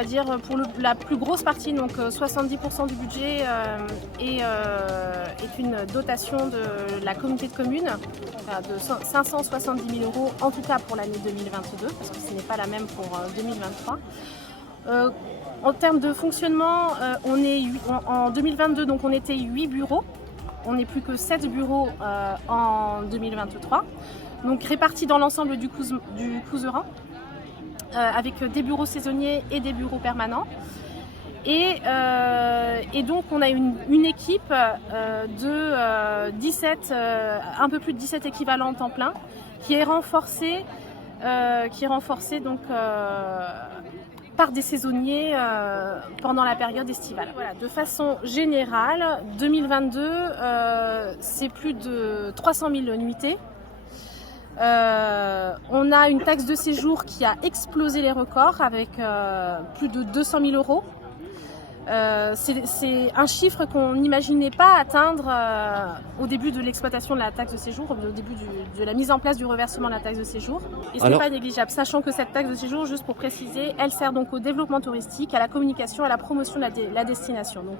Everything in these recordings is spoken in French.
va dire pour la plus grosse partie, donc 70% du budget est une dotation de la communauté de communes de 570 000 € en tout cas pour l'année 2022, parce que ce n'est pas la même pour 2023. En termes de fonctionnement, en 2022, donc on était 8 bureaux. On n'est plus que 7 bureaux en 2023, donc répartis dans l'ensemble du Couserans, avec des bureaux saisonniers et des bureaux permanents. Et donc on a une équipe de 17, un peu plus de 17 équivalents temps plein, qui est renforcée donc par des saisonniers pendant la période estivale. Voilà, de façon générale, 2022, c'est plus de 300 000 nuitées. On a une taxe de séjour qui a explosé les records avec plus de 200 000 €. C'est un chiffre qu'on n'imaginait pas atteindre au début de l'exploitation de la taxe de séjour, au début de la mise en place du reversement de la taxe de séjour. Et ce n'est pas négligeable, sachant que cette taxe de séjour, juste pour préciser, elle sert donc au développement touristique, à la communication, à la promotion de la destination. Donc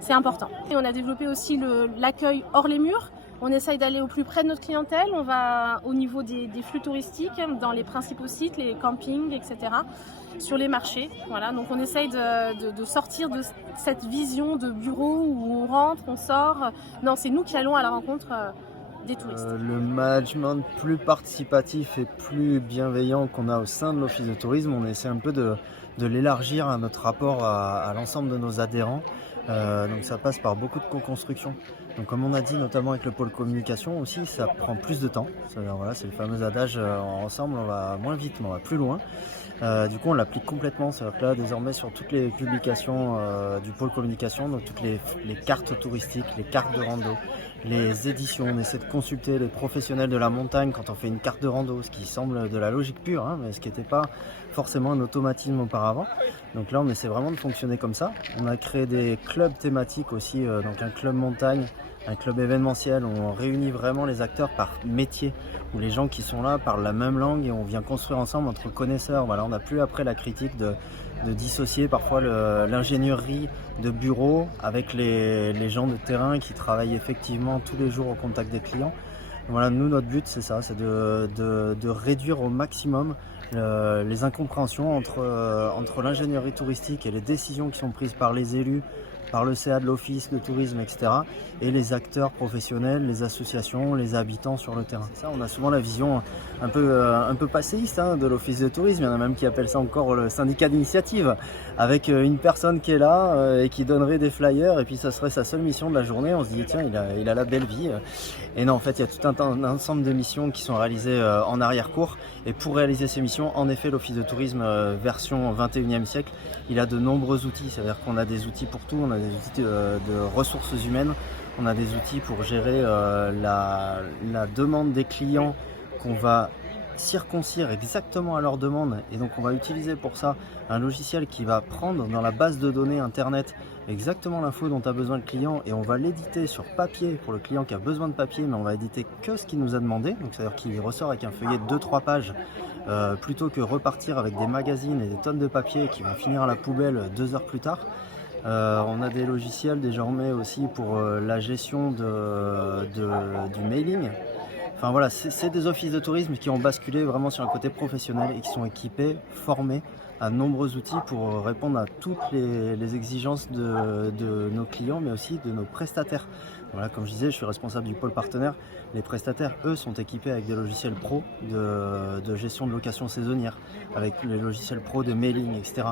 c'est important. Et on a développé aussi l'accueil hors les murs. On essaye d'aller au plus près de notre clientèle. On va au niveau des flux touristiques, dans les principaux sites, les campings, etc., sur les marchés. Voilà, donc on essaye de sortir de cette vision de bureau où on rentre, on sort. Non, c'est nous qui allons à la rencontre des touristes. Le management plus participatif et plus bienveillant qu'on a au sein de l'Office de tourisme, on essaie un peu de l'élargir à notre rapport à l'ensemble de nos adhérents. Donc ça passe par beaucoup de co-construction. Donc comme on a dit, notamment avec le pôle communication aussi, ça prend plus de temps. Voilà, c'est le fameux adage ensemble on va moins vite mais on va plus loin. Du coup on l'applique complètement, c'est-à-dire que là désormais sur toutes les publications du pôle communication, donc toutes les cartes touristiques, les cartes de rando, les éditions, on essaie de consulter les professionnels de la montagne quand on fait une carte de rando, ce qui semble de la logique pure, hein, mais ce qui n'était pas forcément un automatisme auparavant. Donc là on essaie vraiment de fonctionner comme ça. On a créé des clubs thématiques aussi, donc un club montagne, un club événementiel où on réunit vraiment les acteurs par métier, où les gens qui sont là parlent la même langue et on vient construire ensemble entre connaisseurs. Voilà, on n'a plus après la critique de dissocier parfois l'ingénierie de bureau avec les gens de terrain qui travaillent effectivement tous les jours au contact des clients. Voilà, nous notre but c'est ça, c'est de réduire au maximum les incompréhensions entre l'ingénierie touristique et les décisions qui sont prises par les élus, par le CA de l'Office de tourisme, etc. et les acteurs professionnels, les associations, les habitants sur le terrain. Ça, on a souvent la vision un peu passéiste de l'Office de tourisme. Il y en a même qui appellent ça encore le syndicat d'initiative, avec une personne qui est là et qui donnerait des flyers et puis ça serait sa seule mission de la journée. On se dit tiens, il a la belle vie. Et non, en fait, il y a tout un ensemble de missions qui sont réalisées en arrière-cour. Et pour réaliser ces missions, en effet, l'Office de tourisme version 21e siècle, il a de nombreux outils. C'est-à-dire qu'on a des outils pour tout. On a des outils de ressources humaines. On a des outils pour gérer la demande des clients qu'on va circoncire exactement à leur demande. Et donc on va utiliser pour ça un logiciel qui va prendre dans la base de données internet exactement l'info dont a besoin le client et on va l'éditer sur papier pour le client qui a besoin de papier, mais on va éditer que ce qu'il nous a demandé. Donc c'est-à-dire qu'il ressort avec un feuillet de 2-3 pages plutôt que repartir avec des magazines et des tonnes de papier qui vont finir à la poubelle 2 heures plus tard. On a des logiciels désormais aussi pour la gestion du mailing. Enfin voilà, c'est des offices de tourisme qui ont basculé vraiment sur un côté professionnel et qui sont équipés, formés à de nombreux outils pour répondre à toutes les exigences de nos clients, mais aussi de nos prestataires. Voilà, comme je disais, je suis responsable du pôle partenaire. Les prestataires, eux, sont équipés avec des logiciels pro de gestion de location saisonnière, avec les logiciels pro de mailing, etc.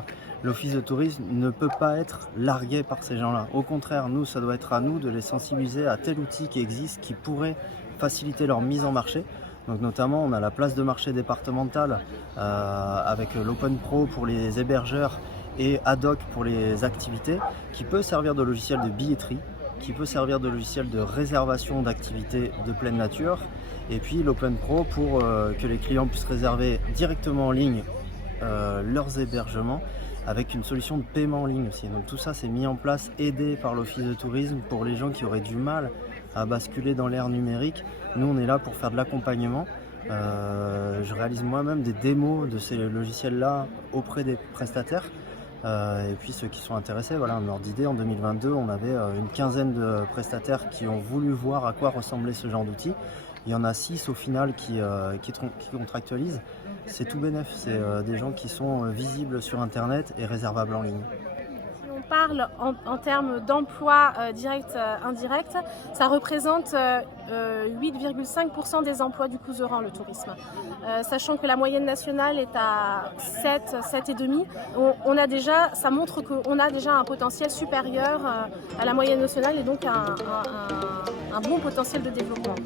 L'office de tourisme ne peut pas être largué par ces gens-là. Au contraire, nous, ça doit être à nous de les sensibiliser à tel outil qui existe, qui pourrait faciliter leur mise en marché. Donc notamment on a la place de marché départementale avec l'Open Pro pour les hébergeurs et Ad-Hoc pour les activités, qui peut servir de logiciel de billetterie, qui peut servir de logiciel de réservation d'activités de pleine nature, et puis l'Open Pro pour que les clients puissent réserver directement en ligne leurs hébergements avec une solution de paiement en ligne aussi. Donc tout ça c'est mis en place, aidé par l'Office de tourisme pour les gens qui auraient du mal à basculer dans l'ère numérique. Nous on est là pour faire de l'accompagnement. Je réalise moi-même des démos de ces logiciels là auprès des prestataires Et puis ceux qui sont intéressés, voilà, un ordre d'idée, en 2022, on avait une quinzaine de prestataires qui ont voulu voir à quoi ressemblait ce genre d'outil. Il y en a 6 au final qui contractualisent. C'est tout bénef, c'est des gens qui sont visibles sur Internet et réservables en ligne. Si on parle en termes d'emploi direct, indirect, ça représente 8,5% des emplois du Couserans, le tourisme. Sachant que la moyenne nationale est à 7,5. Ça montre qu'on a déjà un potentiel supérieur à la moyenne nationale et donc un bon potentiel de développement.